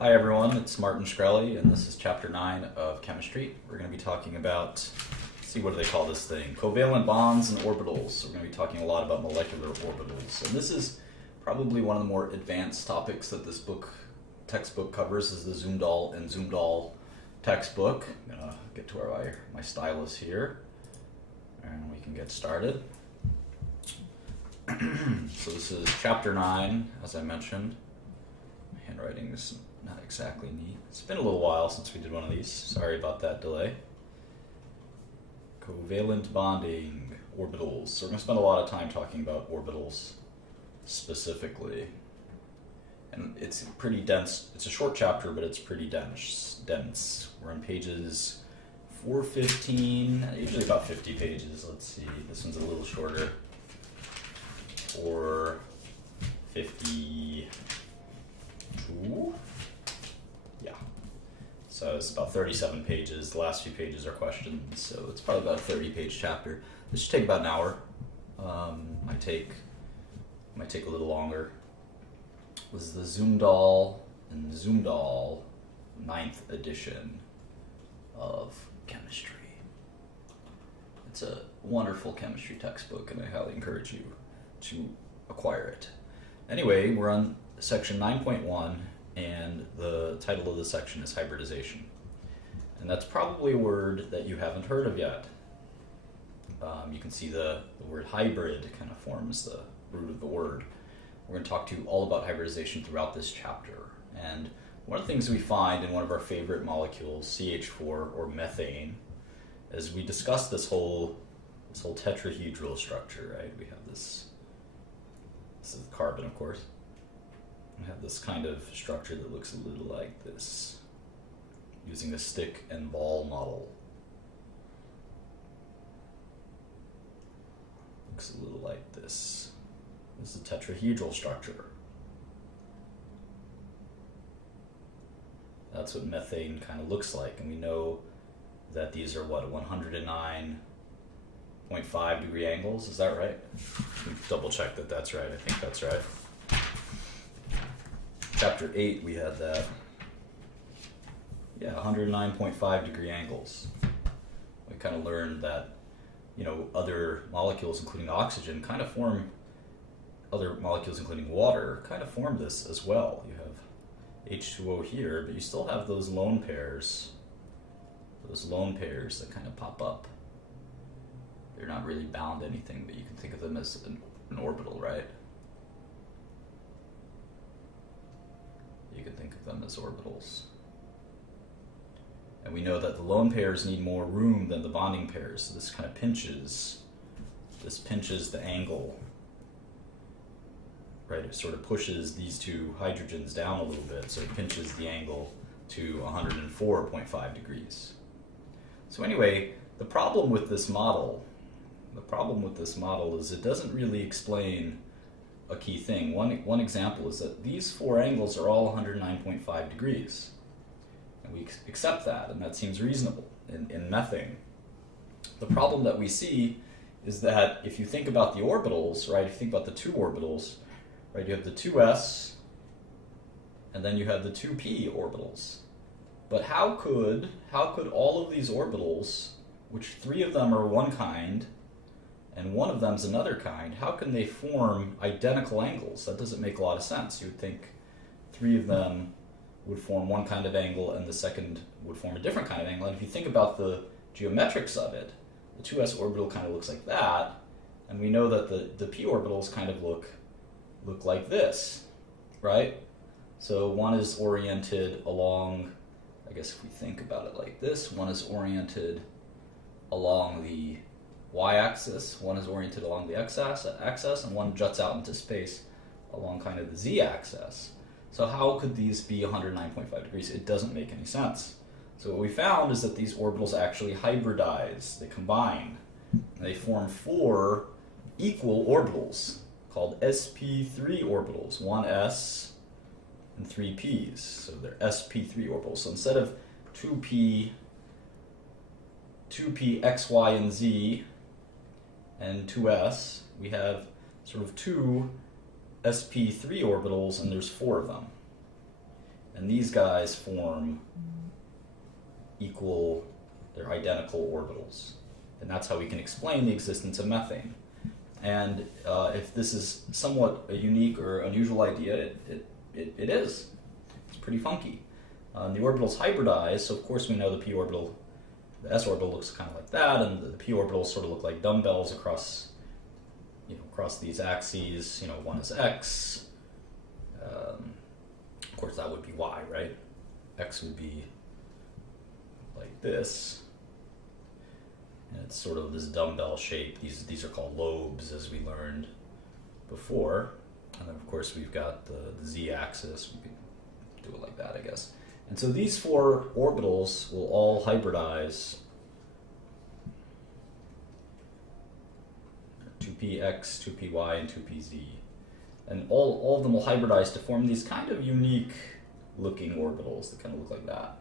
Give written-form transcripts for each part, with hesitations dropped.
Hi everyone, it's Martin Shkreli, and this is Chapter 9 of Chemistry. We're going to be talking about, let's see, what do they call this thing? Covalent bonds and orbitals. So we're going to be talking a lot about molecular orbitals. And this is probably one of the more advanced topics that this textbook covers, is the Zumdahl and Zumdahl textbook. I'm going to get to my stylus here, and we can get started. So this is Chapter 9, as I mentioned. My handwriting is not exactly neat. It's been a little while since we did one of these. Sorry about that delay. Covalent bonding, orbitals. So we're going to spend a lot of time talking about orbitals specifically. And it's pretty dense. It's a short chapter, but it's pretty dense. We're on pages 415, usually about 50 pages. Let's see, this one's a little shorter. 452. Yeah. So it's about 37 pages. The last few pages are questions, so it's probably about a 30-page chapter. This should take about an hour. Might take a little longer. This is the Zumdahl and Zumdahl 9th edition of chemistry. It's a wonderful chemistry textbook, and I highly encourage you to acquire it. Anyway, we're on section 9.1, and the title of the section is hybridization. And that's probably a word that you haven't heard of yet. You can see the word hybrid kind of forms the root of the word. We're going to talk to you all about hybridization throughout this chapter. And one of the things we find in one of our favorite molecules, CH4 or methane, as we discuss this whole tetrahedral structure, right? We have this is carbon, of course. We have this kind of structure that looks a little like this, using a stick and ball model. Looks a little like this. This is a tetrahedral structure. That's what methane kind of looks like, and we know that these are 109.5 degree angles. Is that right? Double check that that's right. I think that's right. Chapter 8, we had that. Yeah, 109.5 degree angles. We kind of learned that, other molecules, including oxygen, other molecules, including water, kind of form this as well. You have H2O here, but you still have those lone pairs that kind of pop up. They're not really bound to anything, but you can think of them as an orbital, right? You can think of them as orbitals. And we know that the lone pairs need more room than the bonding pairs, so this kind of pinches the angle, right? It sort of pushes these two hydrogens down a little bit, so it pinches the angle to 104.5 degrees. So anyway, the problem with this model is it doesn't really explain a key thing. One example is that these four angles are all 109.5 degrees. And we accept that, and that seems reasonable in methane. The problem that we see is that if you think about the orbitals, right, if you think about the two orbitals, right, you have the 2s, and then you have the 2p orbitals. But how could all of these orbitals, which three of them are one kind, and one of them's another kind, how can they form identical angles? That doesn't make a lot of sense. You would think three of them would form one kind of angle and the second would form a different kind of angle. And if you think about the geometrics of it, the 2s orbital kind of looks like that, and we know that the p orbitals kind of look like this, right? So one is oriented along, I guess if we think about it like this, one is oriented along the y-axis, one is oriented along the x-axis, and one juts out into space along kind of the z-axis. So how could these be 109.5 degrees? It doesn't make any sense. So what we found is that these orbitals actually hybridize, they combine, and they form four equal orbitals called sp3 orbitals, 1s and 3 p's. So they're sp3 orbitals. So instead of 2p x, y, and z, and 2s, we have sort of two sp3 orbitals, and there's four of them. And And these guys form they're identical orbitals. And that's how we can explain the existence of methane. And if this is somewhat a unique or unusual idea, it is. It's pretty funky. The orbitals hybridize, so of course we know the p orbital, the s orbital looks kind of like that, and the p orbitals sort of look like dumbbells across these axes. One is x. Of course, that would be y, right? X would be like this. And it's sort of this dumbbell shape. These are called lobes, as we learned before. And then, of course, we've got the z-axis. We could do it like that, I guess. And so these four orbitals will all hybridize 2px, 2py, and 2pz. And all of them will hybridize to form these kind of unique looking orbitals that kind of look like that.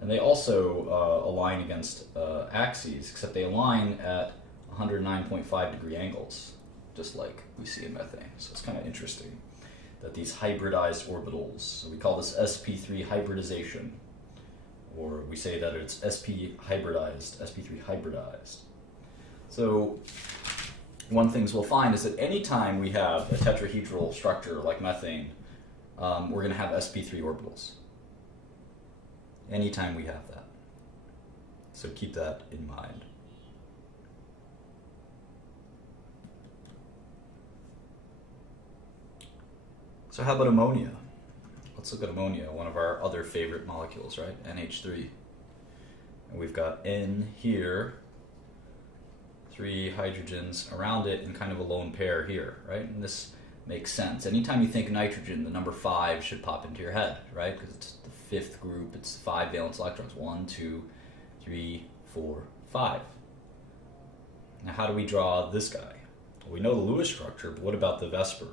And they also align against axes, except they align at 109.5 degree angles, just like we see in methane. So it's kind of interesting that these hybridized orbitals, so we call this sp3 hybridization, or we say that it's sp3 hybridized. So one things we'll find is that anytime we have a tetrahedral structure like methane, we're going to have sp3 orbitals. Anytime we have that. So keep that in mind. So how about ammonia? Let's look at ammonia, one of our other favorite molecules, right? NH3. And we've got N here, 3 hydrogens around it, and kind of a lone pair here, right? And this makes sense. Anytime you think nitrogen, the number 5 should pop into your head, right? Because it's the 5th group, it's 5 valence electrons. 1, 2, 3, 4, 5. Now how do we draw this guy? Well, we know the Lewis structure, but what about the Vesper?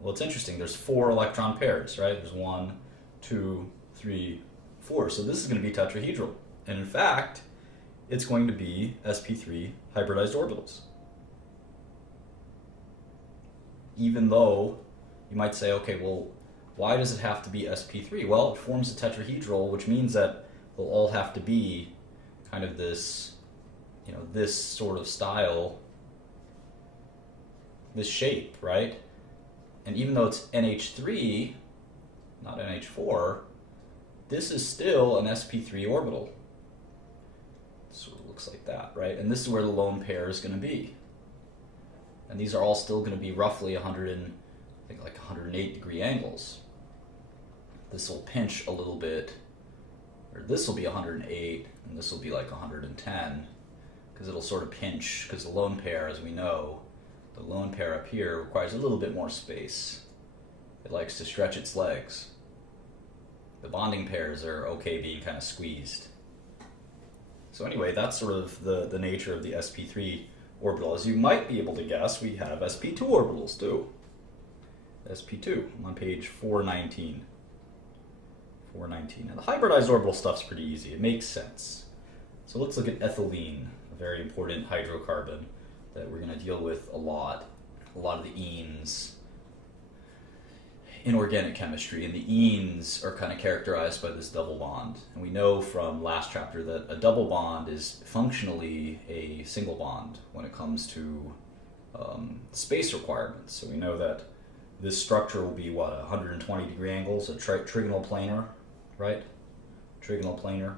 Well, it's interesting. There's 4 electron pairs, right? There's 1, 2, 3, 4. So this is going to be tetrahedral. And in fact, it's going to be sp3 hybridized orbitals. Even though you might say, okay, well, why does it have to be sp3? Well, it forms a tetrahedral, which means that they'll all have to be kind of this, this sort of style, this shape, right? And even though it's NH3, not NH4, this is still an sp3 orbital. It sort of looks like that, right? And this is where the lone pair is going to be. And these are all still going to be roughly 108 degree angles. This will pinch a little bit, or this will be 108, and this will be like 110, because it'll sort of pinch, because the lone pair, as we know, the lone pair up here requires a little bit more space. It likes to stretch its legs. The bonding pairs are okay being kind of squeezed. So anyway, that's sort of the nature of the sp3 orbital. As you might be able to guess, we have sp2 orbitals too. sp2 on page 419. 419. And the hybridized orbital stuff's pretty easy. It makes sense. So let's look at ethylene, a very important hydrocarbon that we're going to deal with a lot of the enes in organic chemistry, and the enes are kind of characterized by this double bond. And we know from last chapter that a double bond is functionally a single bond when it comes to space requirements. So we know that this structure will be, 120 degree angles, a trigonal planar, right? Trigonal planar.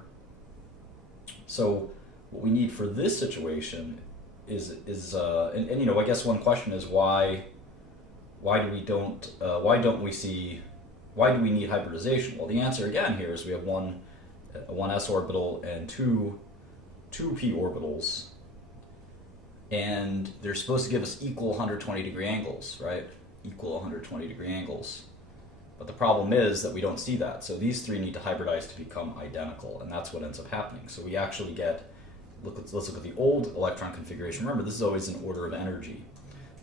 So what we need for this situation is I guess one question is why do we need hybridization? Well, the answer again here is we have one s orbital and two p orbitals, and they're supposed to give us equal 120 degree angles, right? Equal 120 degree angles. But the problem is that we don't see that. So these three need to hybridize to become identical, and that's what ends up happening. So we actually get, let's look at the old electron configuration. Remember, this is always an order of energy.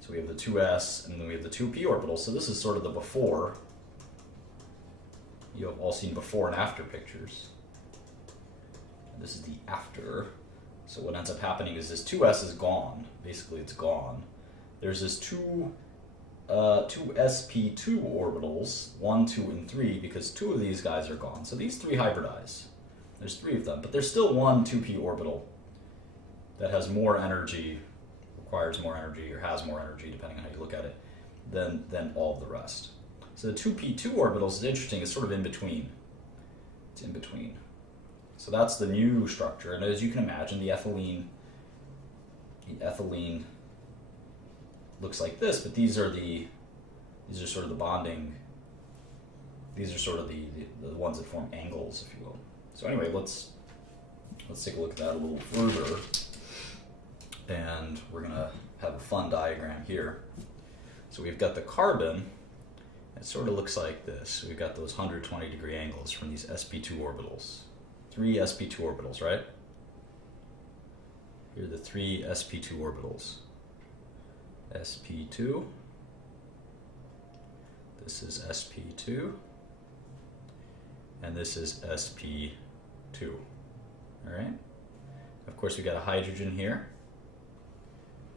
So we have the 2s, and then we have the 2p orbitals. So this is sort of the before. You have all seen before and after pictures. And this is the after. So what ends up happening is this 2s is gone. Basically, it's gone. There's this 2 two sp2 orbitals, 1, 2, and 3, because 2 of these guys are gone. So these 3 hybridize. There's 3 of them, but there's still one 2p orbital that has more energy, requires more energy, or has more energy, depending on how you look at it, than all of the rest. So the 2p2 orbitals is interesting. It's sort of in between. It's in between. So that's the new structure, and as you can imagine, the ethylene looks like this, but these are sort of the bonding. These are sort of the ones that form angles, if you will. So anyway, let's take a look at that a little further, and we're gonna have a fun diagram here. So we've got the carbon. It sort of looks like this. We've got those 120-degree angles from these sp2 orbitals. 3 sp2 orbitals, right? Here are the 3 sp2 orbitals. sp2. This is sp2. And this is sp2. All right? Of course, we got a hydrogen here.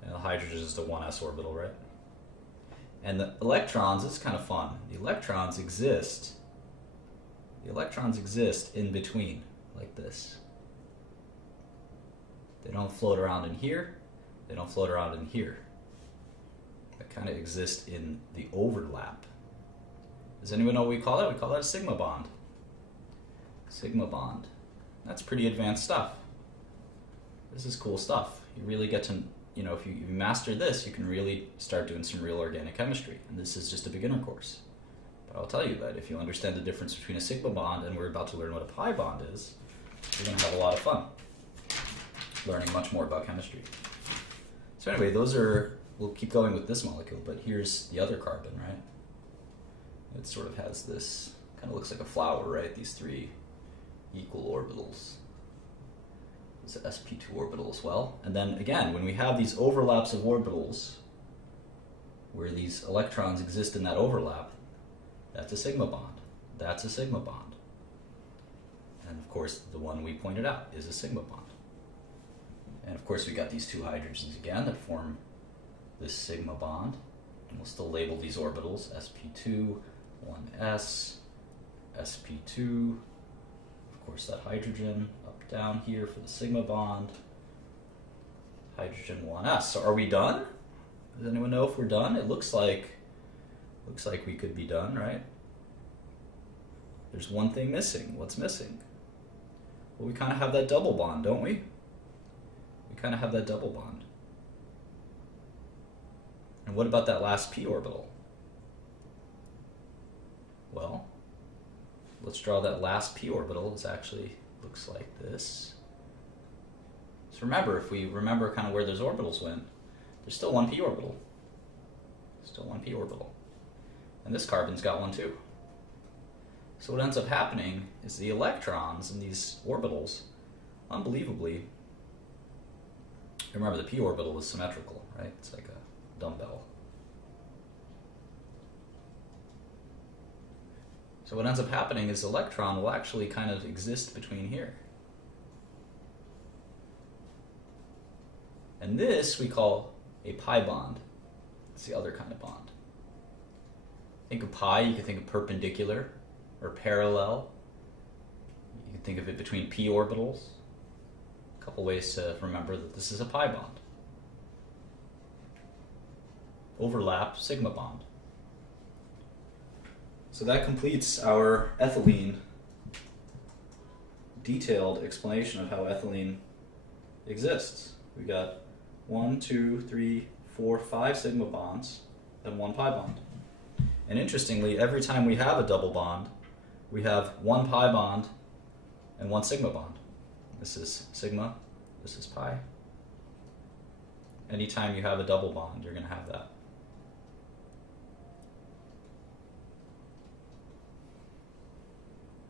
And the hydrogen is the 1s orbital, right? And the electrons, it's kind of fun. The electrons exist in between, like this. They don't float around in here. They don't float around in here. They kind of exist in the overlap. Does anyone know what we call that? We call that a sigma bond. Sigma bond. That's pretty advanced stuff. This is cool stuff. You really get to, if you master this, you can really start doing some real organic chemistry. And this is just a beginner course. But I'll tell you that if you understand the difference between a sigma bond, and we're about to learn what a pi bond is, you're going to have a lot of fun learning much more about chemistry. So anyway, we'll keep going with this molecule, but here's the other carbon, right? It sort of has this, kind of looks like a flower, right? These 3 equal orbitals. It's an sp2 orbital as well. And then again, when we have these overlaps of orbitals, where these electrons exist in that overlap, that's a sigma bond. That's a sigma bond. And of course, the one we pointed out is a sigma bond. And of course, we got these 2 hydrogens again that form this sigma bond. And we'll still label these orbitals sp2, 1s, sp2. Of course, that hydrogen up down here for the sigma bond. Hydrogen 1s. So are we done? Does anyone know if we're done? It looks like we could be done, right? There's one thing missing. What's missing? Well, we kind of have that double bond, don't we? We kind of have that double bond. And what about that last p orbital? Well, let's draw that last p orbital. It actually looks like this. So remember, if we remember kind of where those orbitals went, there's still one p orbital. Still one p orbital. And this carbon's got one too. So what ends up happening is the electrons in these orbitals, unbelievably, remember the p orbital is symmetrical, right? It's like a dumbbell. So what ends up happening is the electron will actually kind of exist between here. And this we call a pi bond. It's the other kind of bond. Think of pi, you can think of perpendicular or parallel. You can think of it between p orbitals. A couple ways to remember that this is a pi bond. Overlap, sigma bond. So that completes our ethylene detailed explanation of how ethylene exists. We got 1, 2, 3, 4, 5 sigma bonds and 1 pi bond. And interestingly, every time we have a double bond, we have 1 pi bond and 1 sigma bond. This is sigma, this is pi. Anytime you have a double bond, you're going to have that.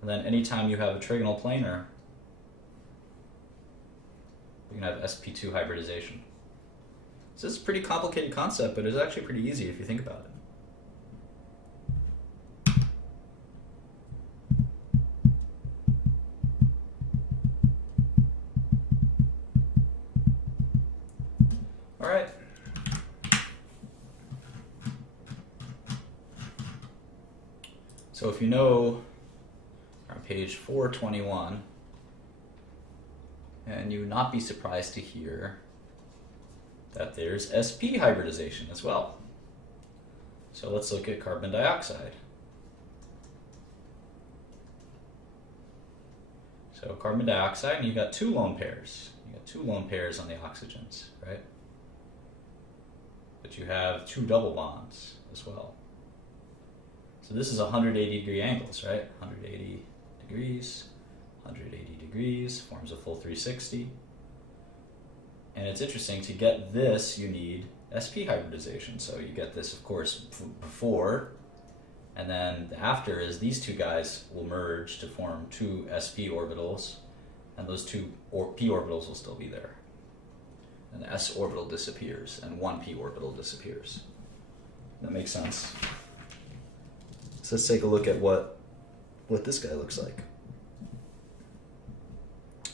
And then anytime you have a trigonal planar, you can have sp2 hybridization. So it's a pretty complicated concept, but it's actually pretty easy if you think about it. All right. So if you know, on page 421, and you would not be surprised to hear that there's sp hybridization as well. So let's look at carbon dioxide. So carbon dioxide, and you got two lone pairs. You got two lone pairs on the oxygens, right? But you have two double bonds as well. So this is 180 degree angles, right? 180 degrees, 180 degrees, forms a full 360. And it's interesting, to get this, you need sp hybridization. So you get this, of course, before, and then the after is these two guys will merge to form two sp orbitals, and those two p orbitals will still be there. And the s orbital disappears, and one p orbital disappears. That makes sense. So let's take a look at what this guy looks like.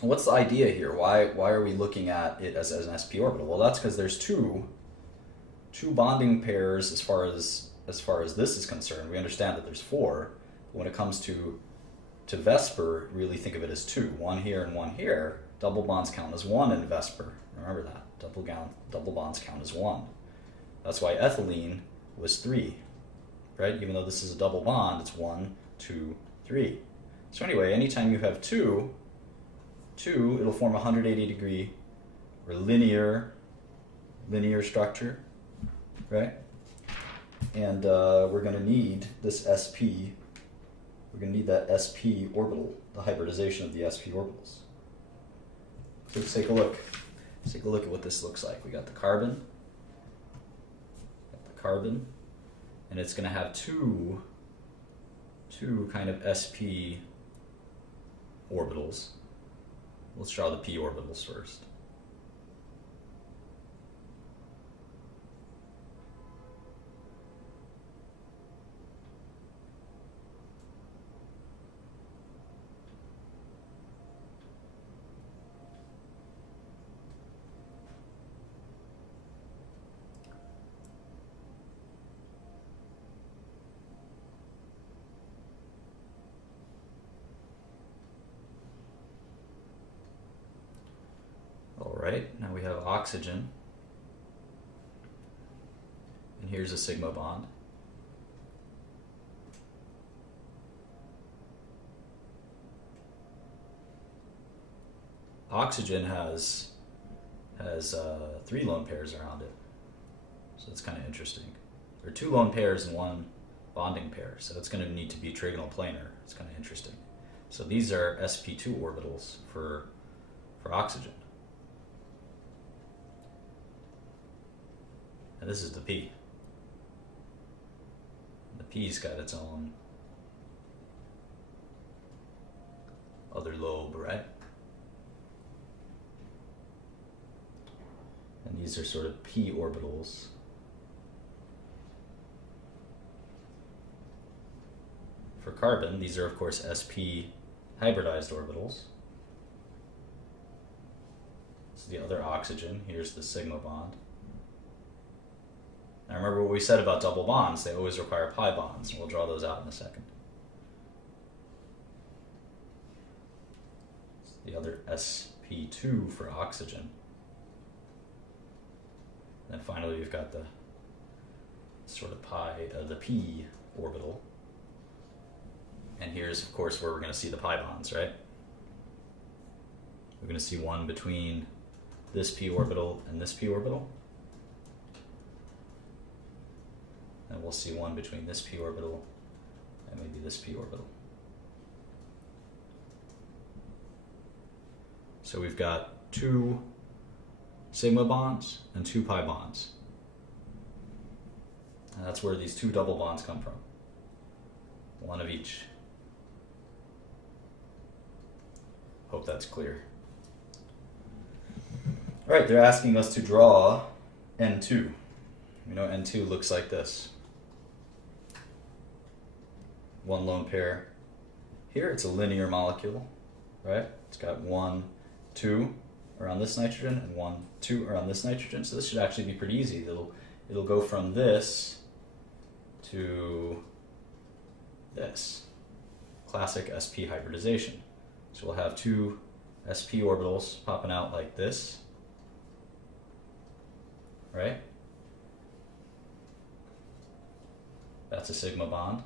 What's the idea here? Why are we looking at it as an sp orbital? Well, that's because there's two bonding pairs as far as this is concerned. We understand that there's four, but when it comes to Vesper, really think of it as two. One here and one here. Double bonds count as one in Vesper. Remember that. Double bonds count as one. That's why ethylene was 3, right? Even though this is a double bond, it's 1, 2, 3. So anyway, anytime you have two, it'll form a 180 degree or linear structure, right? And we're going to need this sp. We're going to need that sp orbital, the hybridization of the sp orbitals. So let's take a look. Let's take a look at what this looks like. We got the carbon, and it's going to have two kind of sp orbitals. Let's draw the p orbitals first. Alright, now we have oxygen, and here's a sigma bond. Oxygen has 3 lone pairs around it, so that's kind of interesting. There are 2 lone pairs and 1 bonding pair, so it's going to need to be trigonal planar. It's kind of interesting. So these are sp2 orbitals for oxygen. And this is the P. The P's got its own other lobe, right? And these are sort of p orbitals. For carbon, these are of course sp hybridized orbitals. This is the other oxygen. Here's the sigma bond. Now remember what we said about double bonds. They always require pi bonds, and we'll draw those out in a second. The other sp2 for oxygen. And then finally we've got the sort of the p orbital. And here's of course where we're going to see the pi bonds, right? We're going to see one between this p orbital and this p orbital. And we'll see one between this p orbital and maybe this p orbital. So we've got 2 sigma bonds and 2 pi bonds. And that's where these 2 double bonds come from. One of each. Hope that's clear. All right, they're asking us to draw N2. We know N2 looks like this. 1 lone pair. Here it's a linear molecule, right? It's got 1, 2 around this nitrogen and 1, 2 around this nitrogen. So this should actually be pretty easy. It'll go from this to this. Classic sp hybridization. So we'll have two sp orbitals popping out like this, right? That's a sigma bond.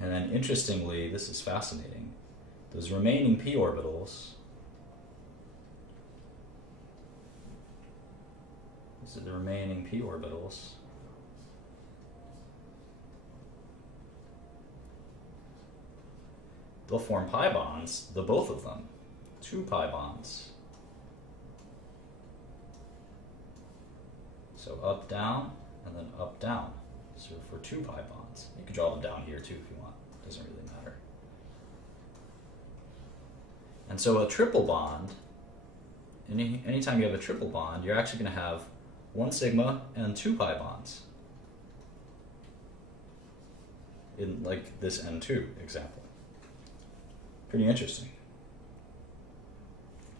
And then interestingly, this is fascinating, those remaining p orbitals, these are the remaining p orbitals, they'll form pi bonds, the both of them, two pi bonds. So up, down, and then up, down. So for two pi bonds. You can draw them down here too if you want. Doesn't really matter. And so a triple bond, anytime you have a triple bond, you're actually going to have one sigma and two pi bonds. In like this N2 example. Pretty interesting.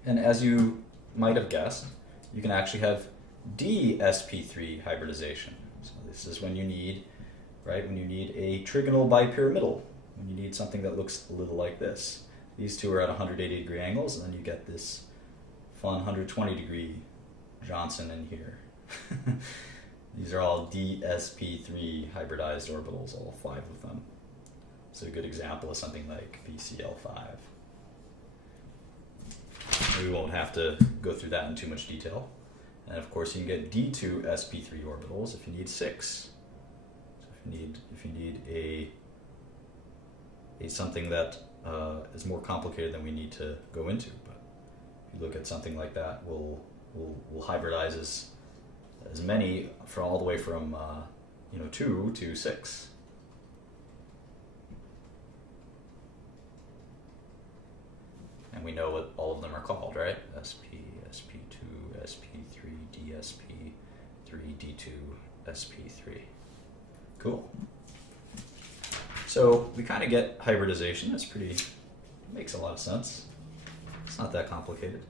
And as you might have guessed, you can actually have dsp3 hybridization. So this is when you need, right, when you need a trigonal bipyramidal, when you need something that looks a little like this. These two are at 180 degree angles, and then you get this fun 120 degree Johnson in here. These are all dsp3 hybridized orbitals, all 5 of them. So a good example is something like BCl5. We won't have to go through that in too much detail. And of course, you can get D2 sp3 orbitals if you need 6. So if you need a something that is more complicated than we need to go into. But if you look at something like that, we'll hybridize as many from all the way from 2 to 6. And we know what all of them are called, right? SP, SP2, SP3, DSP3, D2, SP3. Cool. So we kind of get hybridization. Makes a lot of sense. It's not that complicated.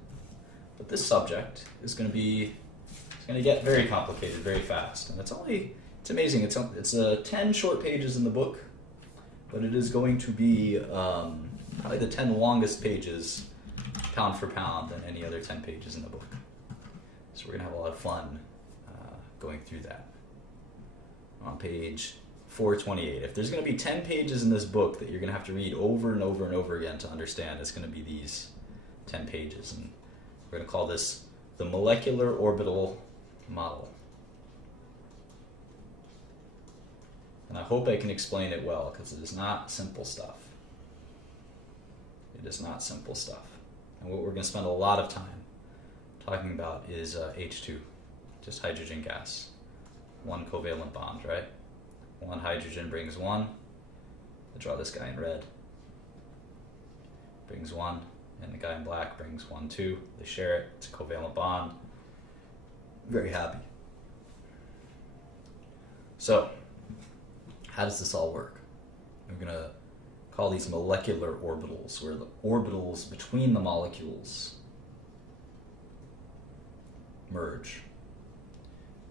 But this subject is going to get very complicated very fast. And it's amazing. It's 10 short pages in the book, but it is going to be probably the 10 longest pages, pound for pound, than any other 10 pages in the book. So we're going to have a lot of fun going through that. On page 428. If there's going to be 10 pages in this book that you're going to have to read over and over and over again to understand, it's going to be these 10 pages. And we're going to call this the molecular orbital model. And I hope I can explain it well, because it is not simple stuff. It is not simple stuff. And what we're going to spend a lot of time talking about is H2, just hydrogen gas. One covalent bond, right? One hydrogen brings one. I draw this guy in red. Brings one, and the guy in black brings one too. They share it. It's a covalent bond. Very happy. So, how does this all work? We're going to call these molecular orbitals, where the orbitals between the molecules merge.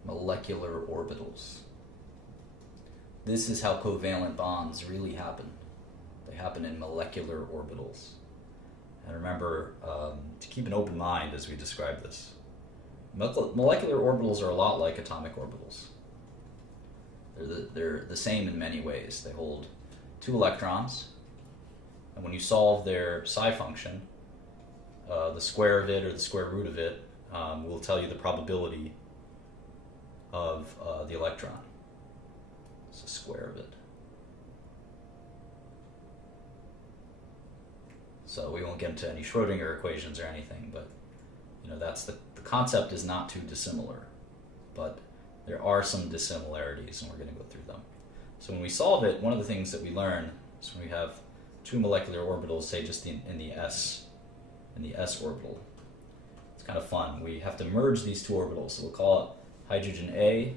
Molecular orbitals. This is how covalent bonds really happen. They happen in molecular orbitals. And remember to keep an open mind as we describe this. Molecular orbitals are a lot like atomic orbitals. They're the same in many ways. They hold 2 electrons, and when you solve their psi function, the square of it or the square root of it will tell you the probability of the electron. It's the square of it. So we won't get into any Schrodinger equations or anything, but that's the concept is not too dissimilar, but there are some dissimilarities, and we're going to go through them. So when we solve it, one of the things that we learn is when we have 2 molecular orbitals, say just in the s orbital. It's kind of fun. We have to merge these 2 orbitals, so we'll call it hydrogen A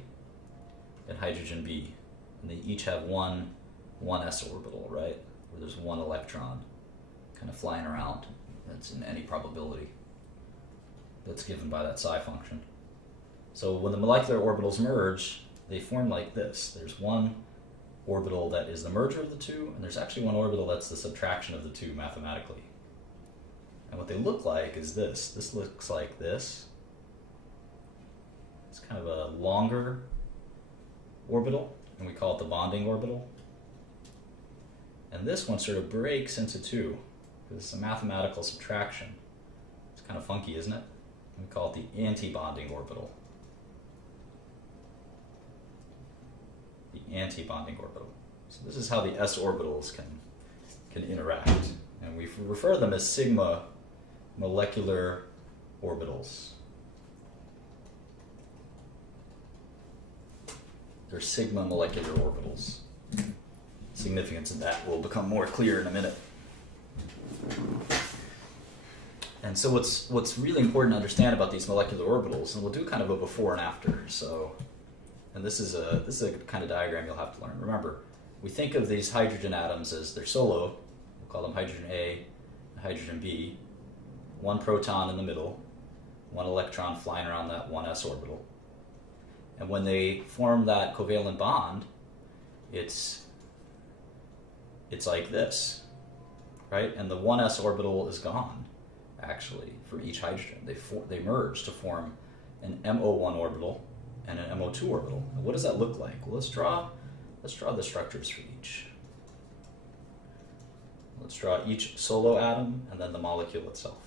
and hydrogen B, and they each have one s orbital, right? Where there's 1 electron kind of flying around. That's in any probability that's given by that psi function. So when the molecular orbitals merge, they form like this. There's one orbital that is the merger of the two, and there's actually one orbital that's the subtraction of the two mathematically. And what they look like is this. This looks like this. It's kind of a longer orbital, and we call it the bonding orbital. And this one sort of breaks into two, because it's a mathematical subtraction. It's kind of funky, isn't it? We call it the anti-bonding orbital. The anti-bonding orbital. So this is how the s orbitals can interact. And we refer to them as sigma molecular orbitals. They're sigma molecular orbitals. Significance of that will become more clear in a minute. And so what's really important to understand about these molecular orbitals, and we'll do kind of a before and after. So, and this is a kind of diagram you'll have to learn. Remember, we think of these hydrogen atoms as they're solo. We'll call them hydrogen A and hydrogen B. One proton in the middle, one electron flying around that 1s orbital. And when they form that covalent bond, it's like this, right? And the 1s orbital is gone, actually, for each hydrogen. They merge to form an MO1 orbital and an MO2 orbital. And what does that look like? Well, let's draw the structures for each. Let's draw each solo atom and then the molecule itself.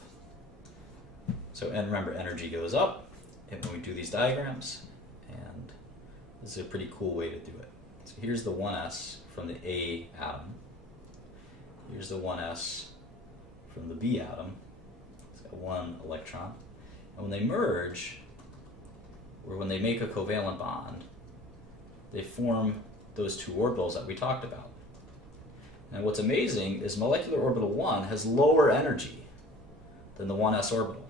So, and remember, energy goes up when we do these diagrams, and this is a pretty cool way to do it. So here's the 1s from the A atom. Here's the 1s from the B atom. It's got one electron. And when they merge, or when they make a covalent bond, they form those two orbitals that we talked about. And what's amazing is molecular orbital 1 has lower energy than the 1s orbital.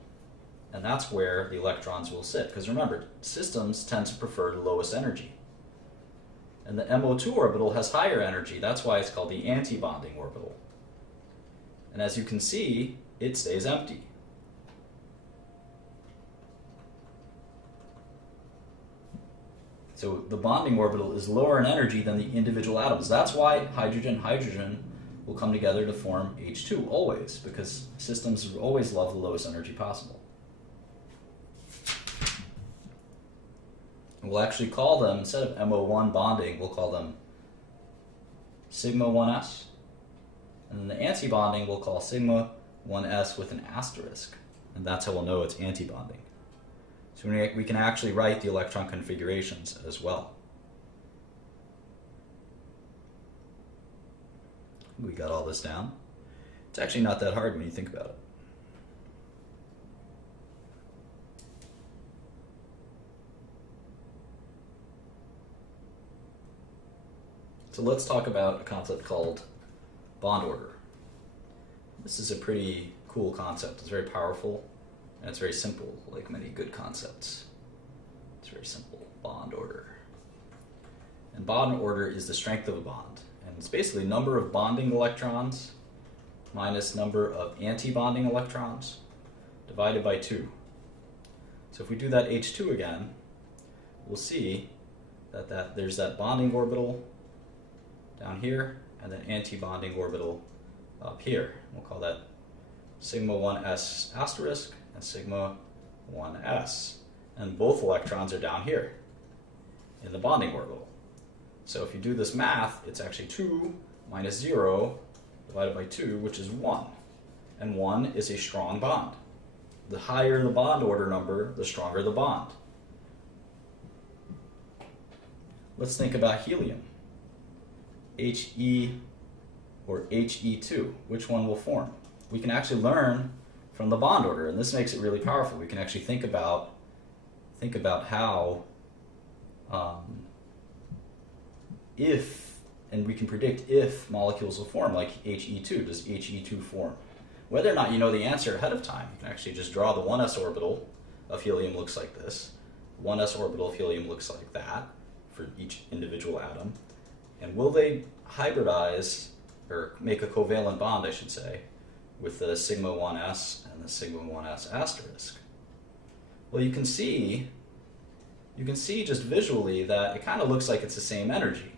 And that's where the electrons will sit. Because remember, systems tend to prefer the lowest energy. And the MO2 orbital has higher energy. That's why it's called the anti-bonding orbital. And as you can see, it stays empty. So the bonding orbital is lower in energy than the individual atoms. That's why hydrogen will come together to form H2 always, because systems always love the lowest energy possible. We'll actually call them, instead of MO1 bonding, we'll call them sigma 1s. And then the anti-bonding we'll call sigma 1s with an asterisk. And that's how we'll know it's anti-bonding. So we can actually write the electron configurations as well. We got all this down. It's actually not that hard when you think about it. So let's talk about a concept called bond order. This is a pretty cool concept. It's very powerful, and it's very simple, like many good concepts. It's very simple, bond order. And bond order is the strength of a bond. And it's basically number of bonding electrons minus number of anti-bonding electrons divided by 2. So if we do that H2 again, we'll see that there's that bonding orbital down here, and then anti-bonding orbital up here. We'll call that sigma 1s asterisk and sigma 1s. And both electrons are down here in the bonding orbital. So if you do this math, it's actually 2 minus 0 divided by 2, which is 1. And 1 is a strong bond. The higher the bond order number, the stronger the bond. Let's think about helium. He or He2, which one will form? We can actually learn from the bond order, and this makes it really powerful. We can actually think about how if, and we can predict if molecules will form, like He2. Does He2 form? Whether or not you know the answer ahead of time, you can actually just draw the 1s orbital of helium looks like this. 1s orbital of helium looks like that for each individual atom. And will they hybridize, or make a covalent bond, I should say, with the sigma 1s and the sigma 1s asterisk? Well, you can see you can see just visually that it kind of looks like it's the same energy.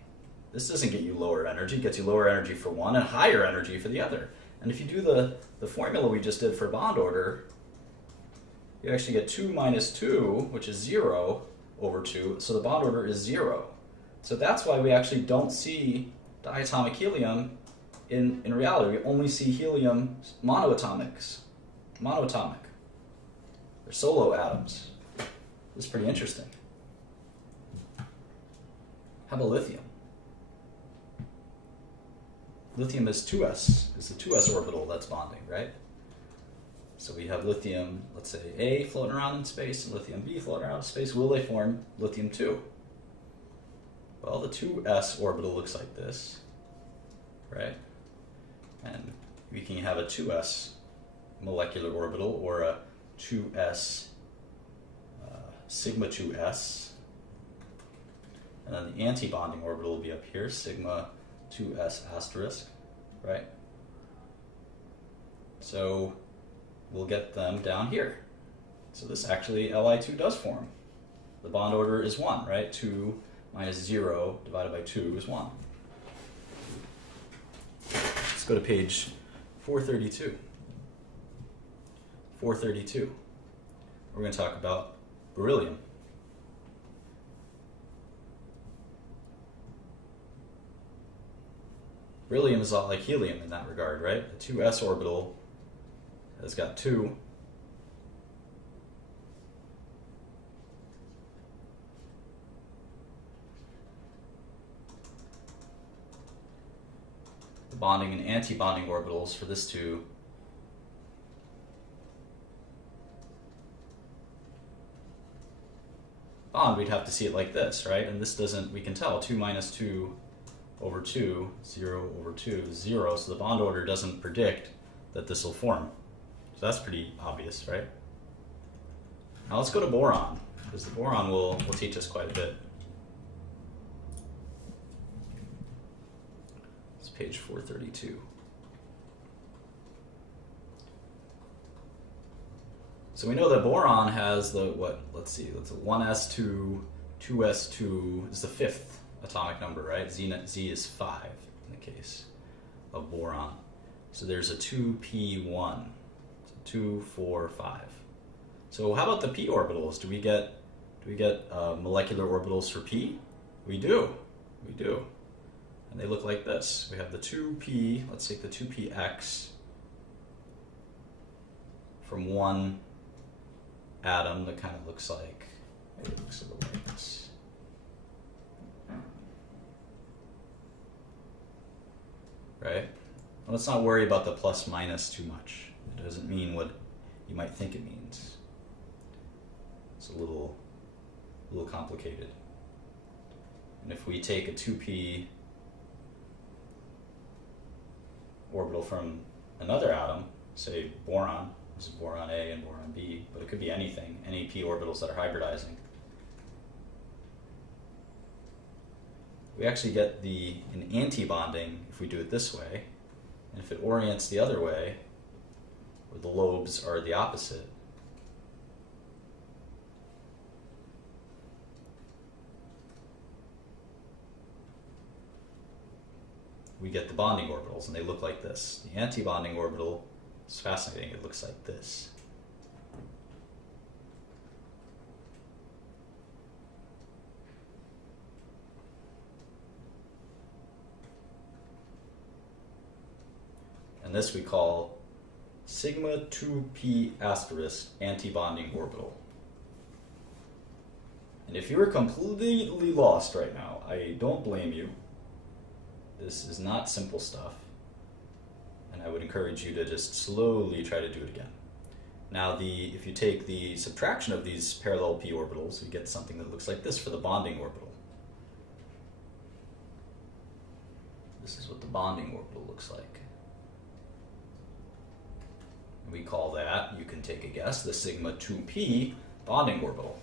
This doesn't get you lower energy, it gets you lower energy for one and higher energy for the other. And if you do the formula we just did for bond order, you actually get 2 minus 2, which is 0 over 2, so the bond order is 0. So that's why we actually don't see diatomic helium in reality. We only see helium monoatomic. They're solo atoms. This is pretty interesting. How about lithium? Lithium is 2s. It's a 2s orbital that's bonding, right? So we have lithium, let's say A floating around in space and lithium B floating around in space. Will they form lithium 2? Well, the 2s orbital looks like this, right? And we can have a 2s molecular orbital or a 2s sigma 2s. And then the anti-bonding orbital will be up here, sigma 2s asterisk, right? So we'll get them down here. So this actually, Li2 does form. The bond order is 1, right? 2 minus 0 divided by 2 is 1. Let's go to page 432. 432. We're going to talk about beryllium. Beryllium is a lot like helium in that regard, right? The 2s orbital has got 2. The bonding and anti-bonding orbitals for this 2 bond, we'd have to see it like this, right? And this doesn't, we can tell 2 minus 2 over 2, 0 over 2, 0, so the bond order doesn't predict that this will form. So that's pretty obvious, right? Now let's go to boron, because the boron will teach us quite a bit. It's page 432. So we know that boron has the, let's see, that's a 1s2, 2s2 is the 5th atomic number, right? Z is 5 in the case of boron. So there's a 2p1, so 2, 4, 5. So how about the p orbitals? Do we get molecular orbitals for p? We do. And they look like this. We have the 2p, let's take the 2px from one atom that kind of looks like, maybe it looks a little like this. Right? Well, let's not worry about the plus minus too much. It doesn't mean what you might think it means. It's a little complicated. And if we take a 2p orbital from another atom, say boron, this is boron A and boron B, but it could be anything, any p orbitals that are hybridizing. We actually get an anti-bonding if we do it this way, and if it orients the other way, where the lobes are the opposite, we get the bonding orbitals, and they look like this. The anti-bonding orbital is fascinating. It looks like this. And this we call sigma 2p asterisk anti-bonding orbital. And if you're completely lost right now, I don't blame you. This is not simple stuff. And I would encourage you to just slowly try to do it again. Now, if you take the subtraction of these parallel p orbitals, you get something that looks like this for the bonding orbital. This is what the bonding orbital looks like. We call that, you can take a guess, the sigma 2p bonding orbital.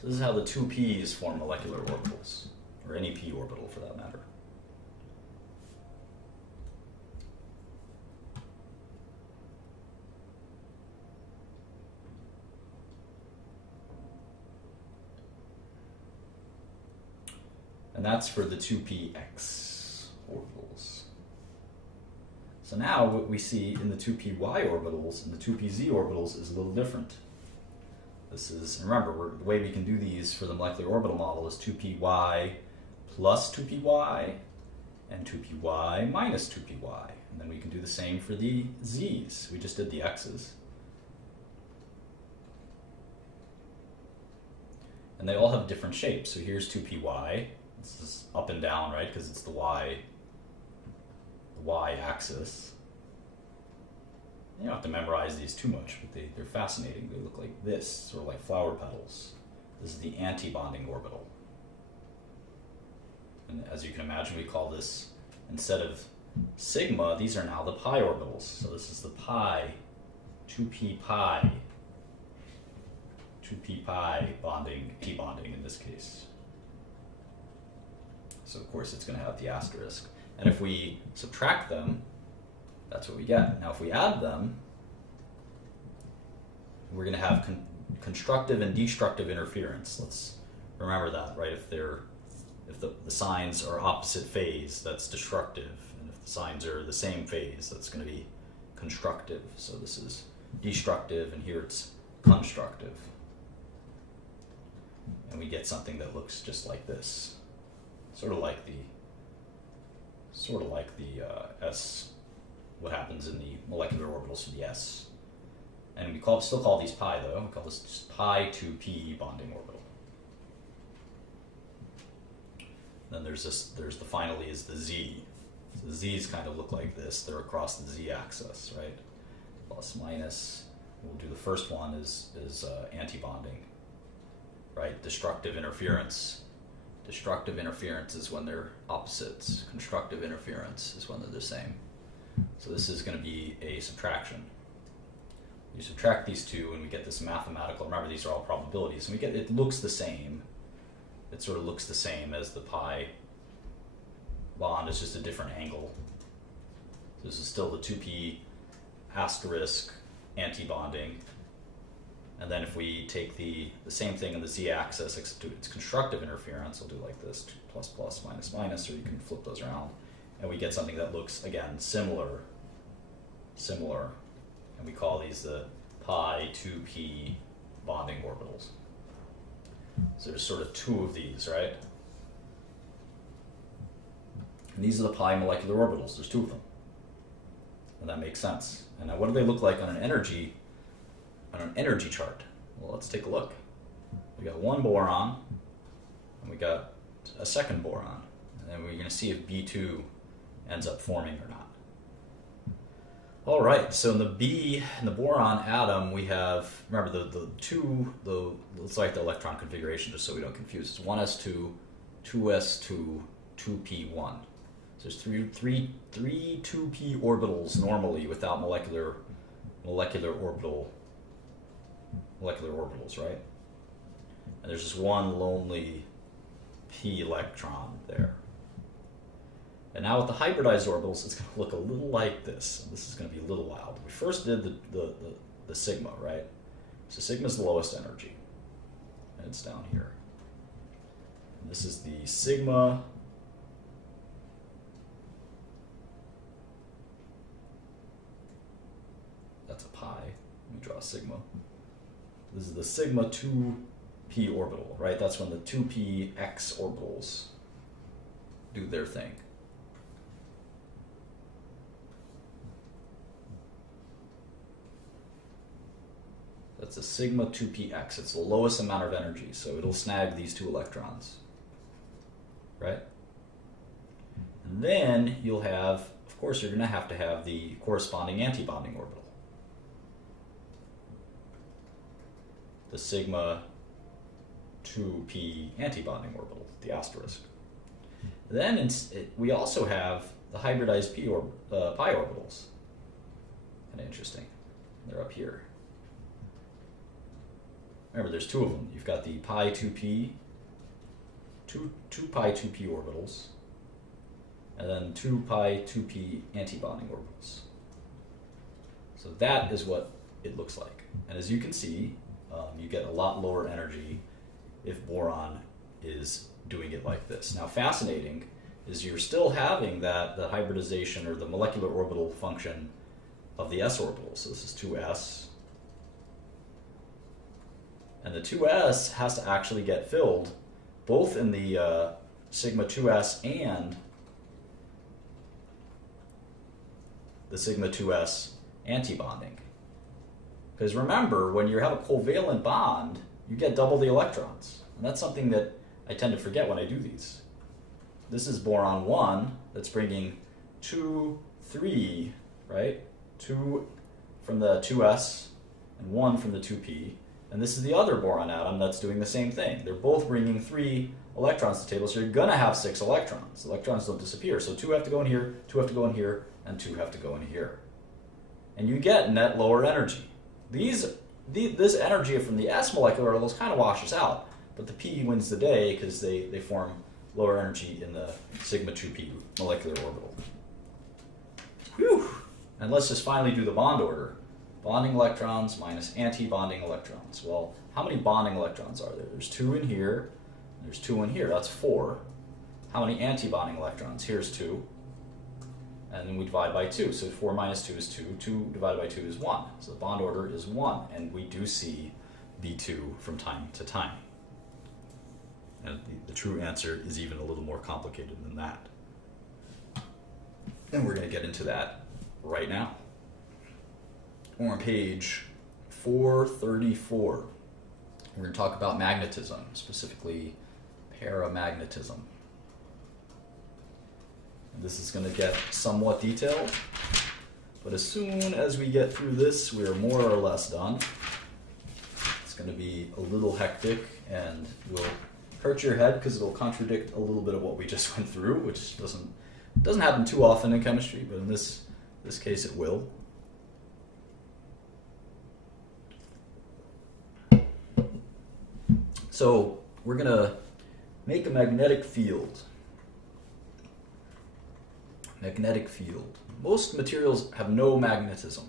So this is how the 2p's form molecular orbitals, or any p orbital for that matter. And that's for the 2px orbitals. So now what we see in the 2py orbitals and the 2pz orbitals is a little different. This is, remember, the way we can do these for the molecular orbital model is 2py plus 2py and 2py minus 2py. And then we can do the same for the z's. We just did the x's. And they all have different shapes. So here's 2py. This is up and down, right? Because it's the y axis. You don't have to memorize these too much, but they're fascinating. They look like this, sort of like flower petals. This is the antibonding orbital. And as you can imagine, we call this, instead of sigma, these are now the pi orbitals. So this is the pi, 2p pi, 2p pi bonding, t-bonding in this case. So of course it's going to have the asterisk. And if we subtract them, that's what we get. Now if we add them, we're going to have constructive and destructive interference. Let's remember that, right? If the signs are opposite phase, that's destructive. And if the signs are the same phase, that's going to be constructive. So this is destructive, and here it's constructive. And we get something that looks just like this. Sort of like the S, what happens in the molecular orbitals for the S. And we still call these pi though. We call this just pi 2p bonding orbital. Then there's the finally is the Z. So the Z's kind of look like this. They're across the Z axis, right? Plus minus. We'll do the first one is antibonding, right? Destructive interference. Destructive interference is when they're opposites. Constructive interference is when they're the same. So this is going to be a subtraction. You subtract these two and we get this mathematical, remember these are all probabilities, and we get, it looks the same. It sort of looks the same as the pi bond, it's just a different angle. So this is still the 2p asterisk antibonding. And then if we take the same thing in the z-axis, except it's constructive interference, we'll do like this, plus plus minus minus, or you can flip those around. And we get something that looks, again, similar. And we call these the pi 2p bonding orbitals. So there's sort of two of these, right? And these are the pi molecular orbitals. There's two of them. And that makes sense. And now what do they look like on an energy chart? Well, let's take a look. We got one boron, and we got a second boron. And then we're going to see if B2 ends up forming or not. All right, so in the boron atom, we have, remember let's write the electron configuration just so we don't confuse. It's 1s2, 2s2, 2p1. So there's three 2p orbitals normally without molecular orbitals, right? And there's just one lonely p electron there. And now with the hybridized orbitals, it's going to look a little like this. This is going to be a little wild. We first did the sigma, right? So sigma is the lowest energy, and it's down here. And this is the sigma. That's a pi. Let me draw a sigma. This is the sigma 2p orbital, right? That's when the 2px orbitals do their thing. That's a sigma 2px. It's the lowest amount of energy, so it'll snag these two electrons, right? And then you'll have, of course, you're going to have the corresponding antibonding orbital. The sigma 2p antibonding orbital, the asterisk. Then we also have the hybridized pi orbitals. Kind of interesting. They're up here. Remember, there's two of them. You've got the pi 2p, two pi 2p orbitals, and then two pi 2p antibonding orbitals. So that is what it looks like. And as you can see, you get a lot lower energy if boron is doing it like this. Now, fascinating is you're still having the hybridization or the molecular orbital function of the s orbital. So this is 2s. And the 2s has to actually get filled both in the sigma 2s and the sigma 2s antibonding. Because remember, when you have a covalent bond, you get double the electrons. And that's something that I tend to forget when I do these. This is boron 1 that's bringing 2, 3, right? 2 from the 2s and 1 from the 2p. And this is the other boron atom that's doing the same thing. They're both bringing 3 electrons to the table, so you're going to have 6 electrons. Electrons don't disappear. So 2 have to go in here, 2 have to go in here, and 2 have to go in here. And you get net lower energy. This energy from the s molecular orbitals kind of washes out, but the p wins the day because they form lower energy in the sigma 2p molecular orbital. Whew! And let's just finally do the bond order. Bonding electrons minus anti-bonding electrons. Well, how many bonding electrons are there? There's 2 in here, there's 2 in here, that's 4. How many anti-bonding electrons? Here's 2. And then we divide by 2. So 4 minus 2 is 2. 2 divided by 2 is 1. So the bond order is 1. And we do see B2 from time to time. And the true answer is even a little more complicated than that. And we're going to get into that right now. We're on page 434. We're going to talk about magnetism, specifically paramagnetism. This is going to get somewhat detailed, but as soon as we get through this, we're more or less done. It's going to be a little hectic and will hurt your head because it'll contradict a little bit of what we just went through, which doesn't happen too often in chemistry, but in this case it will. So we're going to make a magnetic field. Magnetic field. Most materials have no magnetism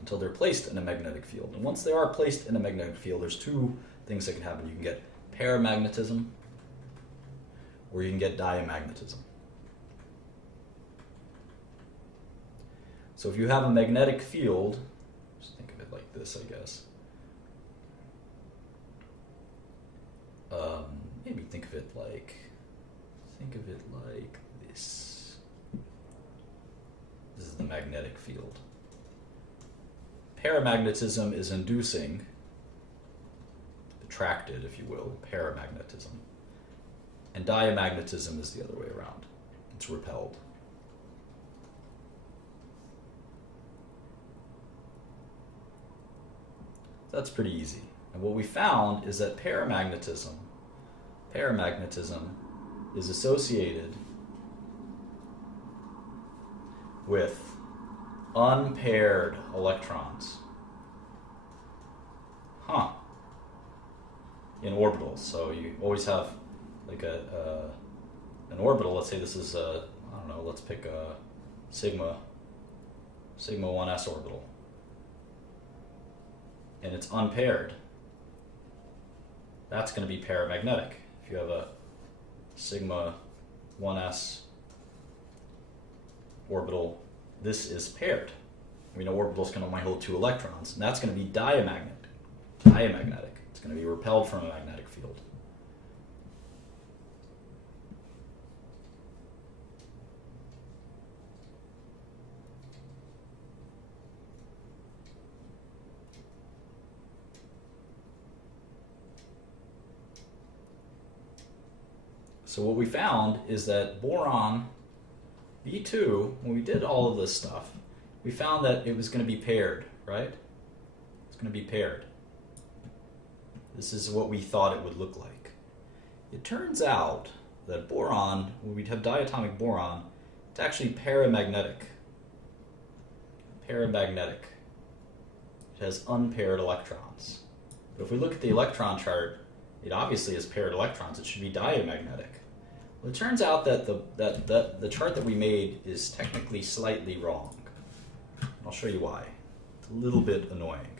until they're placed in a magnetic field. And once they are placed in a magnetic field, there's 2 things that can happen. You can get paramagnetism or you can get diamagnetism. So if you have a magnetic field, just think of it like this, I guess. Maybe think of it like this. This is the magnetic field. Paramagnetism is inducing, attracted, if you will, paramagnetism. And diamagnetism is the other way around. It's repelled. That's pretty easy. And what we found is that paramagnetism is associated with unpaired electrons. In orbitals. So you always have like an orbital. Let's say this is let's pick a sigma 1s orbital. And it's unpaired. That's going to be paramagnetic. If you have a sigma 1s orbital, this is paired. We know orbitals can only hold 2 electrons, and that's going to be diamagnetic. It's going to be repelled from a magnetic field. So what we found is that boron B2, when we did all of this stuff, we found that it was going to be paired, right? It's going to be paired. This is what we thought it would look like. It turns out that boron, when we have diatomic boron, it's actually paramagnetic. Paramagnetic. It has unpaired electrons. But if we look at the electron chart, it obviously has paired electrons. It should be diamagnetic. Well, it turns out that the chart that we made is technically slightly wrong. I'll show you why. It's a little bit annoying.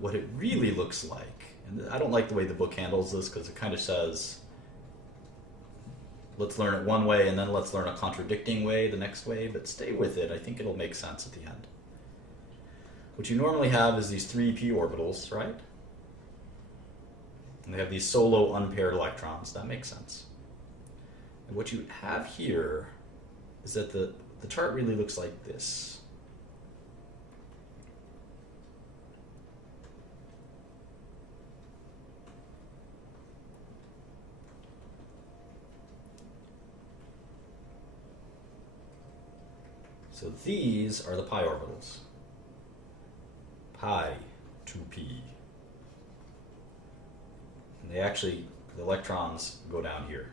What it really looks like, and I don't like the way the book handles this because it kind of says let's learn it one way and then let's learn a contradicting way the next way, but stay with it. I think it'll make sense at the end. What you normally have is these 3 p orbitals, right? And they have these solo unpaired electrons. That makes sense. And what you have here is that the chart really looks like this. So these are the pi orbitals. Pi 2p. And they actually, the electrons go down here.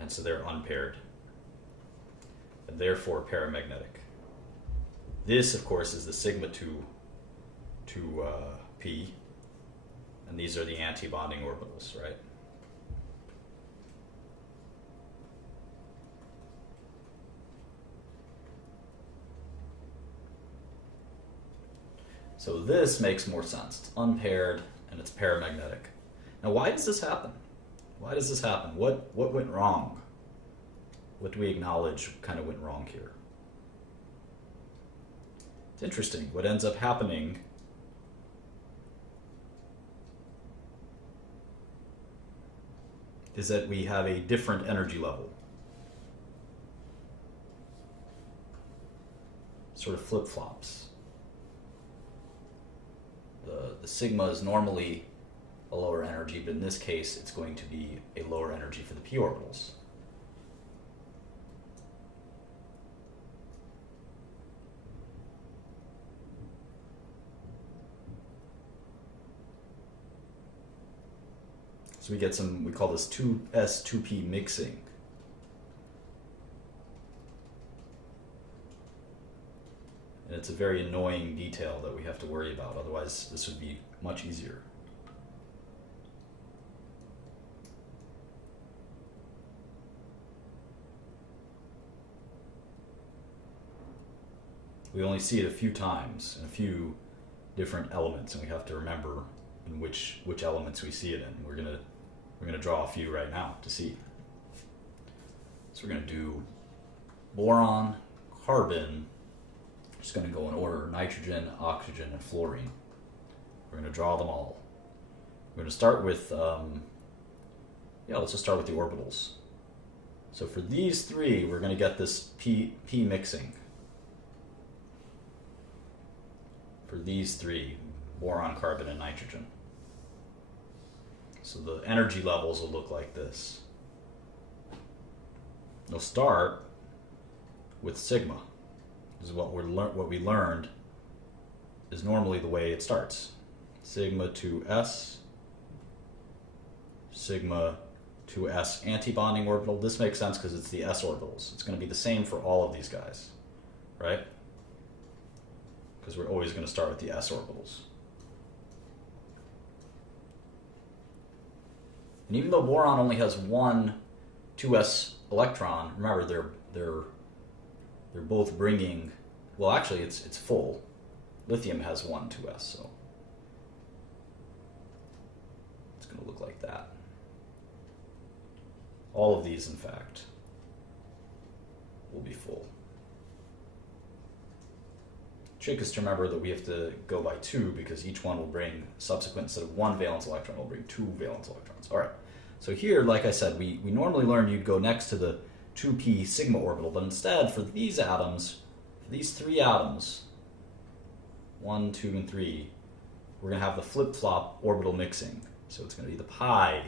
And so they're unpaired. And therefore paramagnetic. This, of course, is the sigma 2 p. And these are the anti-bonding orbitals, right? So this makes more sense. It's unpaired and it's paramagnetic. Now why does this happen? Why does this happen? What went wrong? What do we acknowledge kind of went wrong here? It's interesting. What ends up happening is that we have a different energy level. Sort of flip-flops. The sigma is normally a lower energy, but in this case it's going to be a lower energy for the p orbitals. So we get some, we call this 2s 2p mixing. And it's a very annoying detail that we have to worry about, otherwise this would be much easier. We only see it a few times in a few different elements, and we have to remember in which elements we see it in. We're gonna draw a few right now to see. So we're gonna do boron, carbon. Just going to go in order: nitrogen, oxygen, and fluorine. We're going to draw them all. We're going to start with, let's just start with the orbitals. So for these 3, we're going to get this p mixing. For these 3, boron, carbon, and nitrogen. So the energy levels will look like this. They'll start with sigma. This is what we learned is normally the way it starts. Sigma 2s, sigma 2s antibonding orbital. This makes sense because it's the s orbitals. It's going to be the same for all of these guys, right? Because we're always going to start with the s orbitals. And even though boron only has one 2s electron, remember they're both bringing, well actually it's full. Lithium has one 2s, so it's going to look like that. All of these, in fact, will be full. Trick is to remember that we have to go by 2 because each one will bring subsequent, instead of 1 valence electron, will bring 2 valence electrons. All right, so here, like I said, we normally learned you'd go next to the 2p sigma orbital, but instead for these atoms, for these 3 atoms, 1, 2, and 3, we're going to have the flip-flop orbital mixing. So it's going to be the pi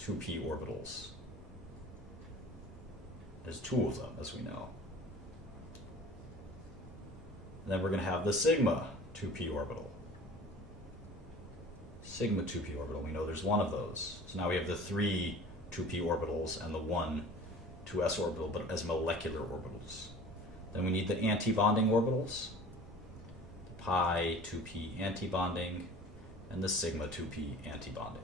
2p orbitals. There's 2 of them, as we know. And then we're going to have the sigma 2p orbital. Sigma 2p orbital, we know there's 1 of those. So now we have the 3 2p orbitals and the 1 2s orbital, but as molecular orbitals. Then we need the anti-bonding orbitals, the pi 2p anti-bonding, and the sigma 2p anti-bonding.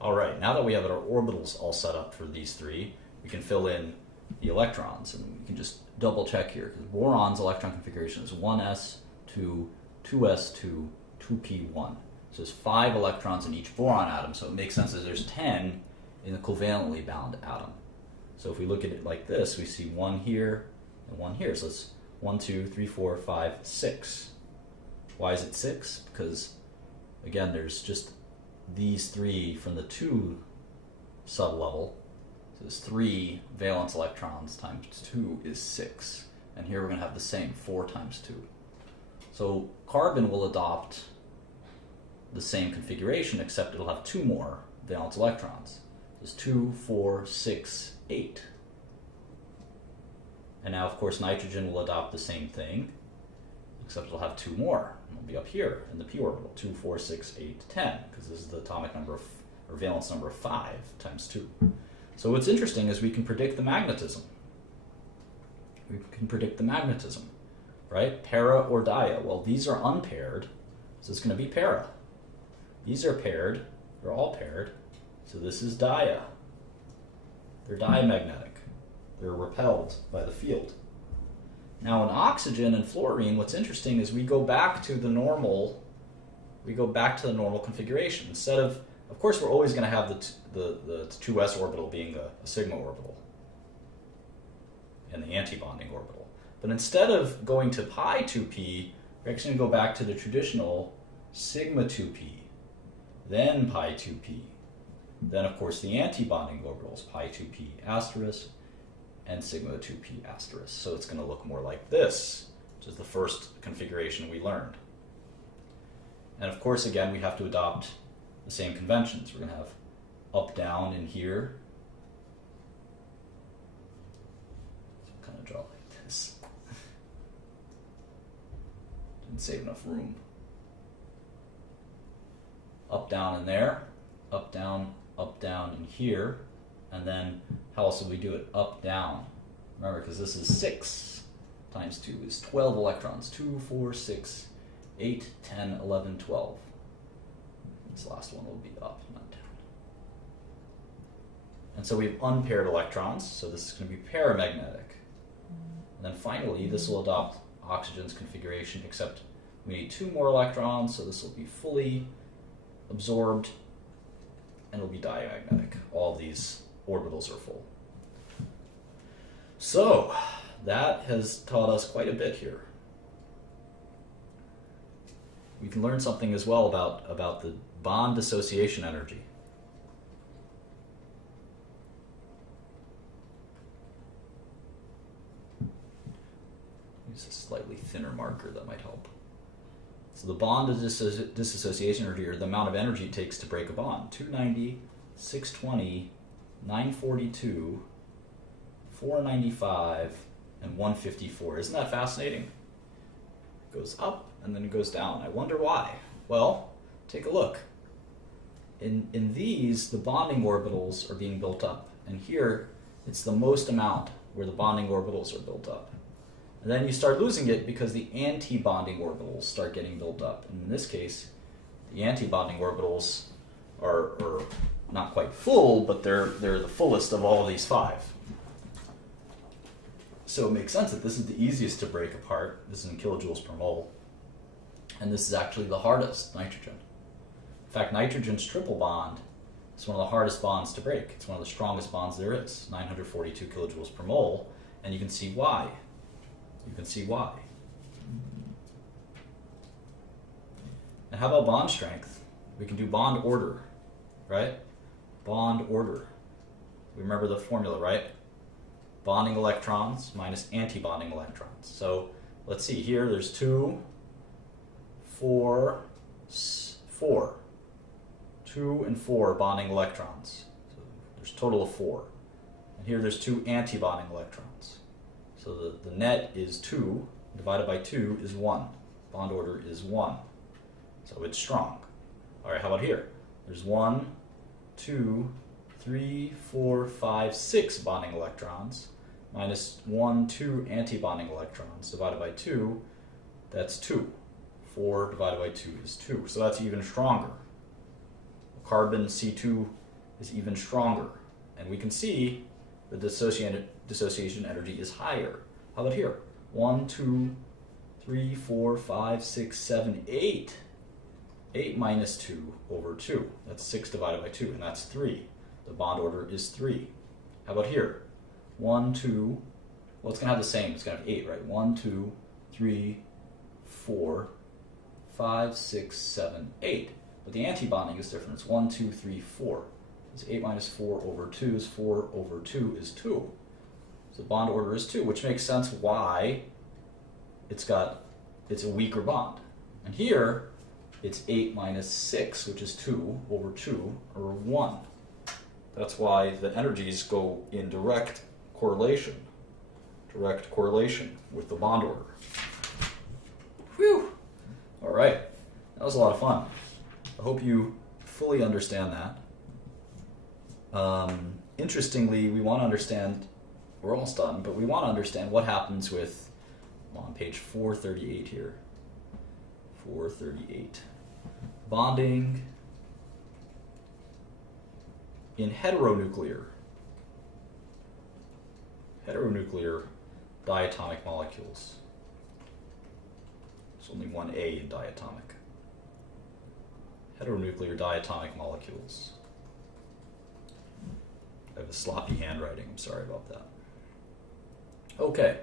All right, now that we have our orbitals all set up for these 3, we can fill in the electrons, and we can just double check here, because boron's electron configuration is 1s2, 2s2, 2p1. So there's 5 electrons in each boron atom, so it makes sense that there's 10 in a covalently bound atom. So if we look at it like this, we see one here and one here. So it's 1, 2, 3, 4, 5, 6. Why is it 6? Because, again, there's just these 3 from the 2 sublevel. So there's 3 valence electrons times 2 is 6. And here we're going to have the same, 4 times 2. So carbon will adopt the same configuration, except it'll have 2 more valence electrons. There's 2, 4, 6, 8. And now, of course, nitrogen will adopt the same thing, except it'll have 2 more. And it'll be up here in the p orbital, 2, 4, 6, 8, 10, because this is the atomic number of, or valence number of 5 times 2. So what's interesting is we can predict the magnetism. We can predict the magnetism, right? Para or dia. Well, these are unpaired, so it's going to be para. These are paired. They're all paired. So this is dia. They're diamagnetic. They're repelled by the field. Now in oxygen and fluorine, what's interesting is we go back to the normal configuration. Instead of course, we're always going to have the 2s orbital being a sigma orbital and the antibonding orbital. But instead of going to pi 2p, we're actually going to go back to the traditional sigma 2p, then pi 2p. Then, of course, the antibonding orbitals, pi 2p asterisk and sigma 2p asterisk. So it's going to look more like this, which is the first configuration we learned. And of course, again, we have to adopt the same conventions. We're going to have up, down in here. So kind of draw like this. Didn't save enough room. Up, down in there. Up, down in here. And then how else would we do it? Up, down. Remember, because this is 6 times 2 is 12 electrons. 2, 4, 6, 8, 10, 11, 12. This last one will be up, not down. And so we have unpaired electrons, so this is going to be paramagnetic. And then finally, this will adopt oxygen's configuration, except we need 2 more electrons, so this will be fully absorbed, and it'll be diamagnetic. All these orbitals are full. So, that has taught us quite a bit here. We can learn something as well about the bond dissociation energy. Use a slightly thinner marker that might help. So the bond dissociation energy, or the amount of energy it takes to break a bond, 290, 620, 942, 495, and 154. Isn't that fascinating? It goes up and then it goes down. I wonder why. Well, take a look. In these, the bonding orbitals are being built up. And here, it's the most amount where the bonding orbitals are built up. And then you start losing it because the anti-bonding orbitals start getting built up. And in this case, the anti-bonding orbitals are not quite full, but they're the fullest of all of these 5. So it makes sense that this is the easiest to break apart. This is in kilojoules per mole. And this is actually the hardest, nitrogen. In fact, nitrogen's triple bond is one of the hardest bonds to break. It's one of the strongest bonds there is, 942 kilojoules per mole. And you can see why. You can see why. And how about bond strength? We can do bond order, right? Bond order. We remember the formula, right? Bonding electrons minus antibonding electrons. So let's see here, there's 2, 4, 4. 2 and 4 bonding electrons. So there's a total of 4. And here there's 2 antibonding electrons. So the net is 2, divided by 2 is 1. Bond order is 1. So it's strong. All right, how about here? There's 1, 2, 3, 4, 5, 6 bonding electrons, minus 1, 2 antibonding electrons, divided by 2, that's 2. 4 divided by 2 is 2. So that's even stronger. Carbon C2 is even stronger. And we can see the dissociation energy is higher. How about here? 1, 2, 3, 4, 5, 6, 7, 8. 8 minus 2 over 2. That's 6 divided by 2, and that's 3. The bond order is 3. How about here? 1, 2, well, it's going to have the same. It's going to have 8, right? 1, 2, 3, 4, 5, 6, 7, 8. But the anti-bonding is different. It's 1, 2, 3, 4. It's 8 minus 4 over 2 is 4 over 2 is 2. So the bond order is 2, which makes sense why it's a weaker bond. And here, it's 8 minus 6, which is 2 over 2, or 1. That's why the energies go in direct correlation with the bond order. Whew! All right, that was a lot of fun. I hope you fully understand that. Interestingly, we want to understand, we're almost done, but we want to understand what happens with, I'm on page 438 here. 438. Bonding in heteronuclear diatomic molecules. There's only one A in diatomic. Heteronuclear diatomic molecules. I have a sloppy handwriting, I'm sorry about that. Okay.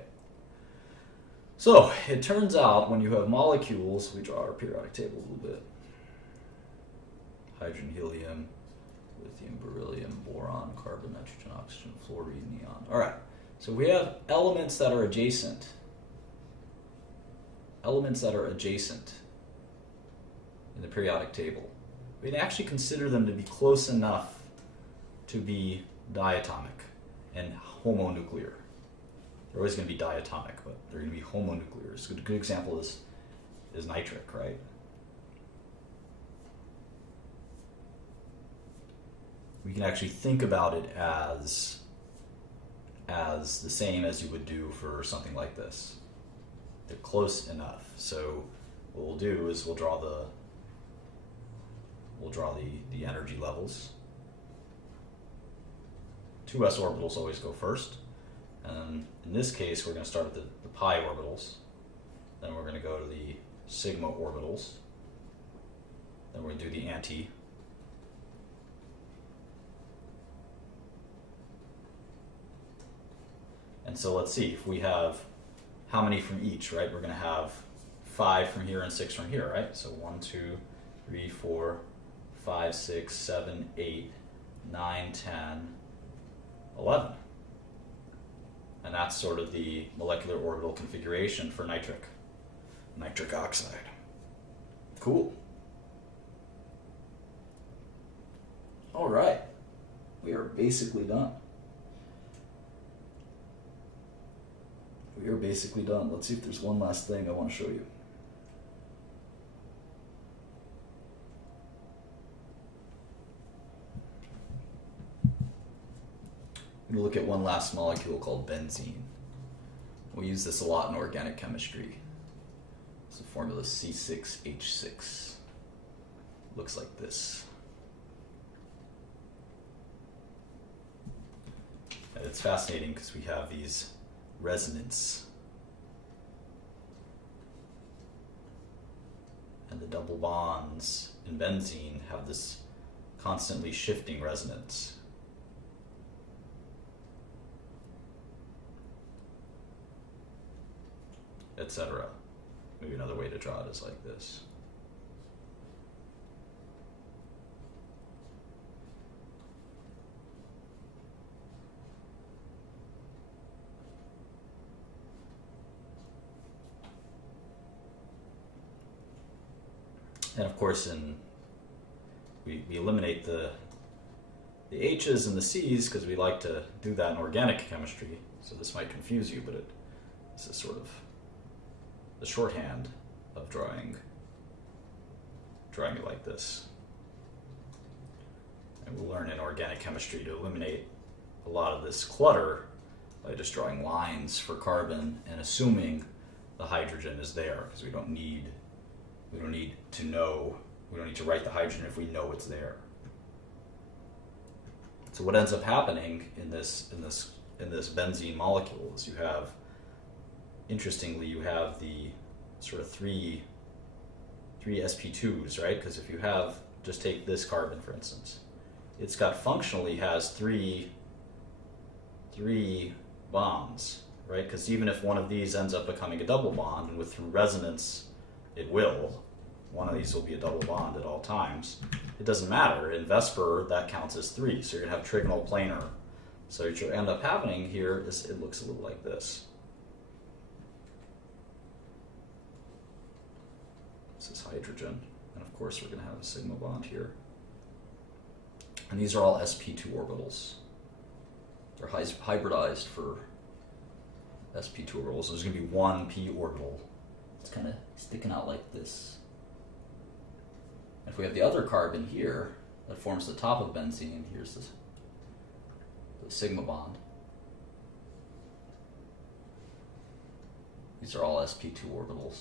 So, it turns out when you have molecules, we draw our periodic table a little bit. Hydrogen, helium, lithium, beryllium, boron, carbon, nitrogen, oxygen, fluorine, neon. All right, so we have elements that are adjacent. Elements that are adjacent in the periodic table. We can actually consider them to be close enough to be diatomic and homonuclear. They're always going to be diatomic, but they're going to be homonuclear. So a good example is nitric, right? We can actually think about it as the same as you would do for something like this. They're close enough. So what we'll do is we'll draw the energy levels. 2s orbitals always go first. And in this case, we're going to start with the pi orbitals. Then we're going to go to the sigma orbitals. Then we're going to do the anti. And so let's see, if we have how many from each, right? We're going to have 5 from here and 6 from here, right? So 1, 2, 3, 4, 5, 6, 7, 8, 9, 10, 11. And that's sort of the molecular orbital configuration for nitric oxide. Cool. All right, we are basically done. Let's see if there's one last thing I want to show you. I'm going to look at one last molecule called benzene. We use this a lot in organic chemistry. It's the formula C6H6. Looks like this. And it's fascinating because we have these resonance. And the double bonds in benzene have this constantly shifting resonance. Etc. Maybe another way to draw it is like this. And of course, we eliminate the H's and the C's because we like to do that in organic chemistry. So this might confuse you, but this is sort of the shorthand of drawing it like this. And we'll learn in organic chemistry to eliminate a lot of this clutter by just drawing lines for carbon and assuming the hydrogen is there, because we don't need to write the hydrogen if we know it's there. So what ends up happening in this benzene molecule is you have the sort of three sp2s, right? Because if you have, just take this carbon for instance, it's got functionally has three bonds, right? Because even if one of these ends up becoming a double bond, and through resonance it will, one of these will be a double bond at all times, it doesn't matter. In Vesper, that counts as 3, so you're going to have trigonal planar. So what you end up happening here is it looks a little like this. This is hydrogen, and of course we're going to have a sigma bond here. And these are all sp2 orbitals. They're hybridized for sp2 orbitals. So there's going to be one p orbital. It's kind of sticking out like this. If we have the other carbon here that forms the top of benzene, here's the sigma bond. These are all sp2 orbitals.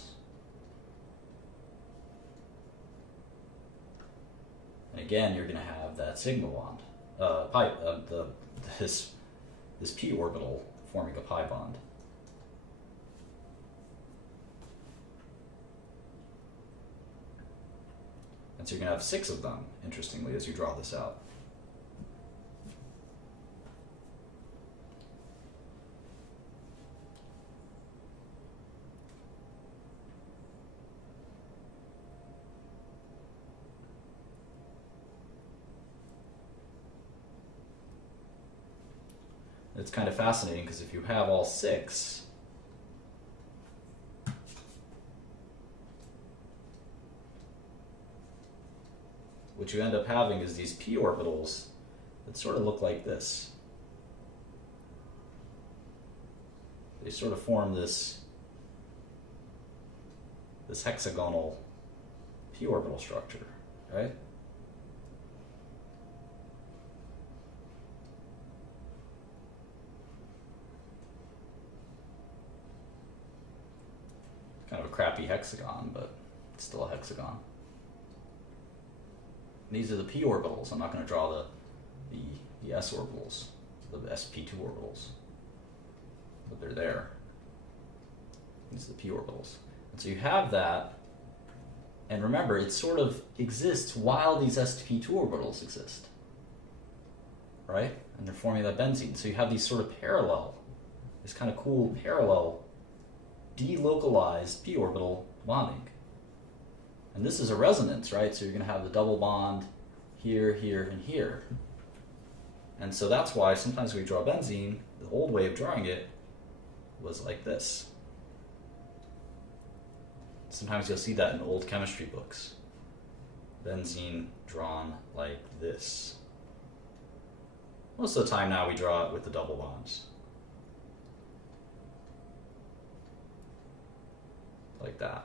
And again, you're going to have that sigma bond, this p orbital forming a pi bond. And so you're going to have 6 of them, interestingly, as you draw this out. It's kind of fascinating because if you have all 6, what you end up having is these p orbitals that sort of look like this. They sort of form this hexagonal p orbital structure, right? Kind of a crappy hexagon, but it's still a hexagon. These are the p orbitals. I'm not going to draw the s orbitals, the sp2 orbitals, but they're there. These are the p orbitals. And so you have that, and remember, it sort of exists while these sp2 orbitals exist, right? And they're forming that benzene. So you have these sort of parallel, this kind of cool parallel delocalized p orbital bonding. And this is a resonance, right? So you're going to have the double bond here, here, and here. And so that's why sometimes when we draw benzene, the old way of drawing it was like this. Sometimes you'll see that in old chemistry books. Benzene drawn like this. Most of the time now we draw it with the double bonds. Like that.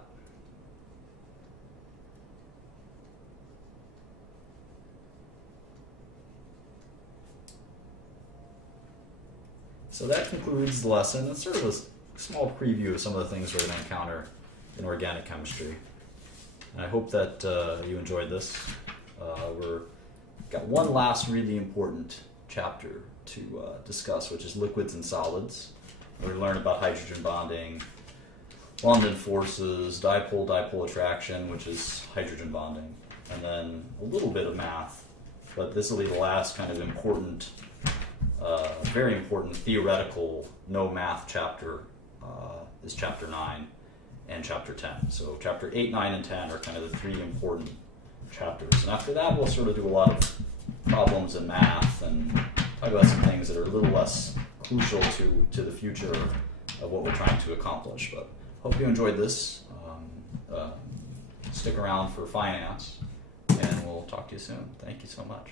So that concludes the lesson. It's sort of a small preview of some of the things we're going to encounter in organic chemistry. And I hope that you enjoyed this. We've got one last really important chapter to discuss, which is liquids and solids. We learn about hydrogen bonding, London forces, dipole-dipole attraction, which is hydrogen bonding, and then a little bit of math. But this will be the last kind of important, very important theoretical no math chapter, is chapter 9 and chapter 10. So chapter 8, 9, and 10 are kind of the 3 important chapters. And after that, we'll sort of do a lot of problems in math and talk about some things that are a little less crucial to the future of what we're trying to accomplish. But hope you enjoyed this. Stick around for finance, and we'll talk to you soon. Thank you so much.